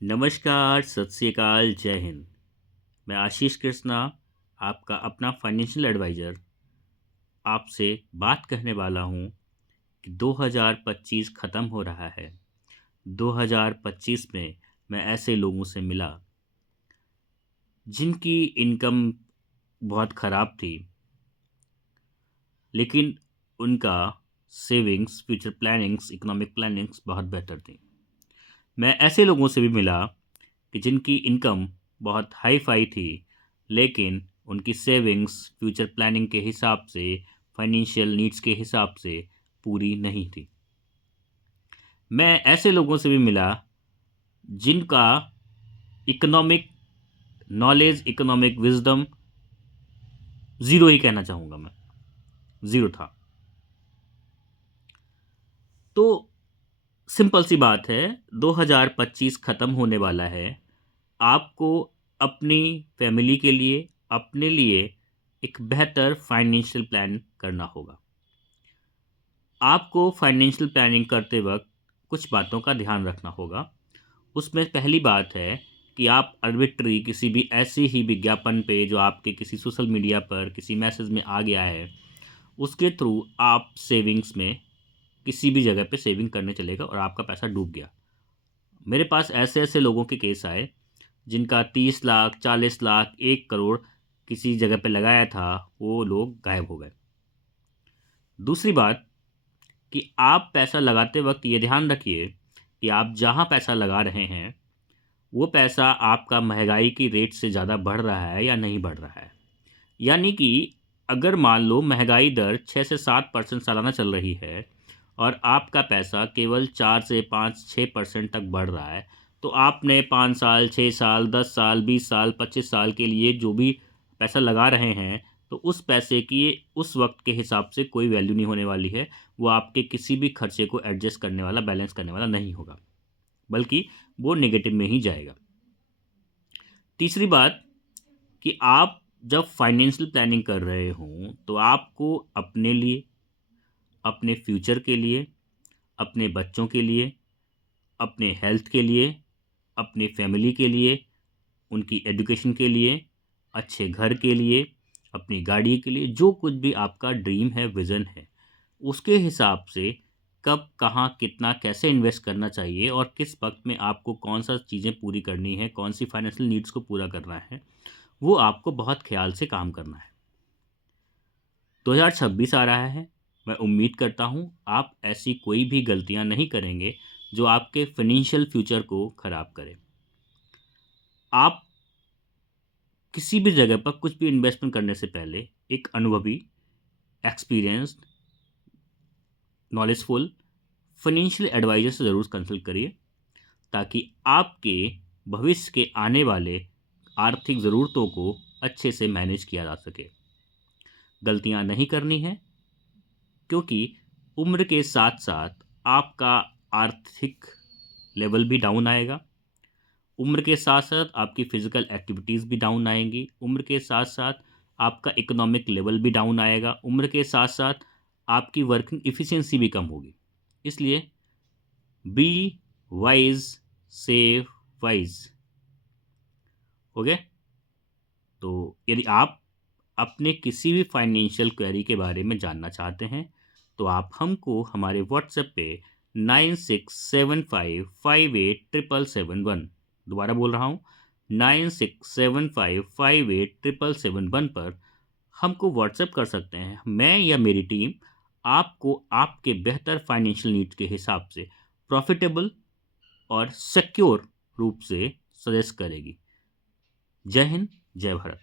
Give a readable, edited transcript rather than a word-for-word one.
नमस्कार, सत श्री अकाल, जय हिंद। मैं आशीष कृष्णा, आपका अपना फाइनेंशियल एडवाइज़र, आपसे बात कहने वाला हूँ कि 2025 ख़त्म हो रहा है। 2025 में मैं ऐसे लोगों से मिला जिनकी इनकम बहुत ख़राब थी, लेकिन उनका savings, future plannings, economic plannings बहुत बेहतर थी। मैं ऐसे लोगों से भी मिला कि जिनकी इनकम बहुत हाई फाई थी, लेकिन उनकी सेविंग्स फ्यूचर प्लानिंग के हिसाब से, फाइनेंशियल नीड्स के हिसाब से पूरी नहीं थी। मैं ऐसे लोगों से भी मिला जिनका economic knowledge, economic wisdom zero ही कहना चाहूँगा मैं, ज़ीरो था। तो सिंपल सी बात है, 2025 ख़त्म होने वाला है। आपको अपनी फैमिली के लिए, अपने लिए एक बेहतर फाइनेंशियल प्लान करना होगा। आपको फाइनेंशियल प्लानिंग करते वक्त कुछ बातों का ध्यान रखना होगा। उसमें पहली बात है कि आप आर्बिट्री किसी भी ऐसे ही विज्ञापन पे जो आपके किसी सोशल मीडिया पर किसी मैसेज में आ गया है, उसके थ्रू आप सेविंग्स में किसी भी जगह पे सेविंग करने चलेगा और आपका पैसा डूब गया। मेरे पास ऐसे ऐसे लोगों के केस आए जिनका 30 लाख, 40 लाख, 1 करोड़ किसी जगह पे लगाया था, वो लोग गायब हो गए। दूसरी बात कि आप पैसा लगाते वक्त ये ध्यान रखिए कि आप जहाँ पैसा लगा रहे हैं, वो पैसा आपका महंगाई की रेट से ज़्यादा बढ़ रहा है या नहीं बढ़ रहा है। यानी कि अगर मान लो महंगाई दर 6 से 7% सालाना चल रही है और आपका पैसा केवल 4 से 5, 6% तक बढ़ रहा है, तो आपने 5 साल, 6 साल, 10 साल, 20 साल, 25 साल के लिए जो भी पैसा लगा रहे हैं, तो उस पैसे की उस वक्त के हिसाब से कोई वैल्यू नहीं होने वाली है। वो आपके किसी भी खर्चे को एडजस्ट करने वाला, बैलेंस करने वाला नहीं होगा, बल्कि वो नेगेटिव में ही जाएगा। तीसरी बात कि आप जब फाइनेंशियल प्लानिंग कर रहे हों, तो आपको अपने लिए, अपने फ्यूचर के लिए, अपने बच्चों के लिए, अपने हेल्थ के लिए, अपने फैमिली के लिए, उनकी एजुकेशन के लिए, अच्छे घर के लिए, अपनी गाड़ी के लिए, जो कुछ भी आपका ड्रीम है, विज़न है, उसके हिसाब से कब, कहाँ, कितना, कैसे इन्वेस्ट करना चाहिए और किस वक्त में आपको कौन सा चीज़ें पूरी करनी है, कौन सी फाइनेंशियल नीड्स को पूरा करना है, वो आपको बहुत ख्याल से काम करना है। 2026 आ रहा है। मैं उम्मीद करता हूँ आप ऐसी कोई भी गलतियाँ नहीं करेंगे जो आपके फाइनेंशियल फ्यूचर को ख़राब करे। आप किसी भी जगह पर कुछ भी इन्वेस्टमेंट करने से पहले एक अनुभवी, एक्सपीरियंस्ड, नॉलेजफुल फाइनेंशियल एडवाइज़र से ज़रूर कंसल्ट करिए, ताकि आपके भविष्य के आने वाले आर्थिक ज़रूरतों को अच्छे से मैनेज किया जा सके। गलतियाँ नहीं करनी है, क्योंकि उम्र के साथ-साथ आपका आर्थिक लेवल भी डाउन आएगा। उम्र के साथ-साथ आपकी फ़िज़िकल एक्टिविटीज़ भी डाउन आएँगी। उम्र के साथ-साथ आपका इकोनॉमिक लेवल भी डाउन आएगा। उम्र के साथ-साथ आपकी वर्किंग एफिशिएंसी भी कम होगी। इसलिए be wise, save wise. Okay? तो यदि आप अपने किसी भी फाइनेंशियल क्वेरी के बारे में जानना चाहते हैं, तो आप हमको हमारे व्हाट्सएप पे 9675587771, दोबारा बोल रहा हूँ, 9675587771 पर हमको व्हाट्सएप कर सकते हैं। मैं या मेरी टीम आपको आपके बेहतर फाइनेंशियल नीड्स के हिसाब से प्रॉफिटेबल और सिक्योर रूप से सजेस्ट करेगी। जय हिंद, जय भारत।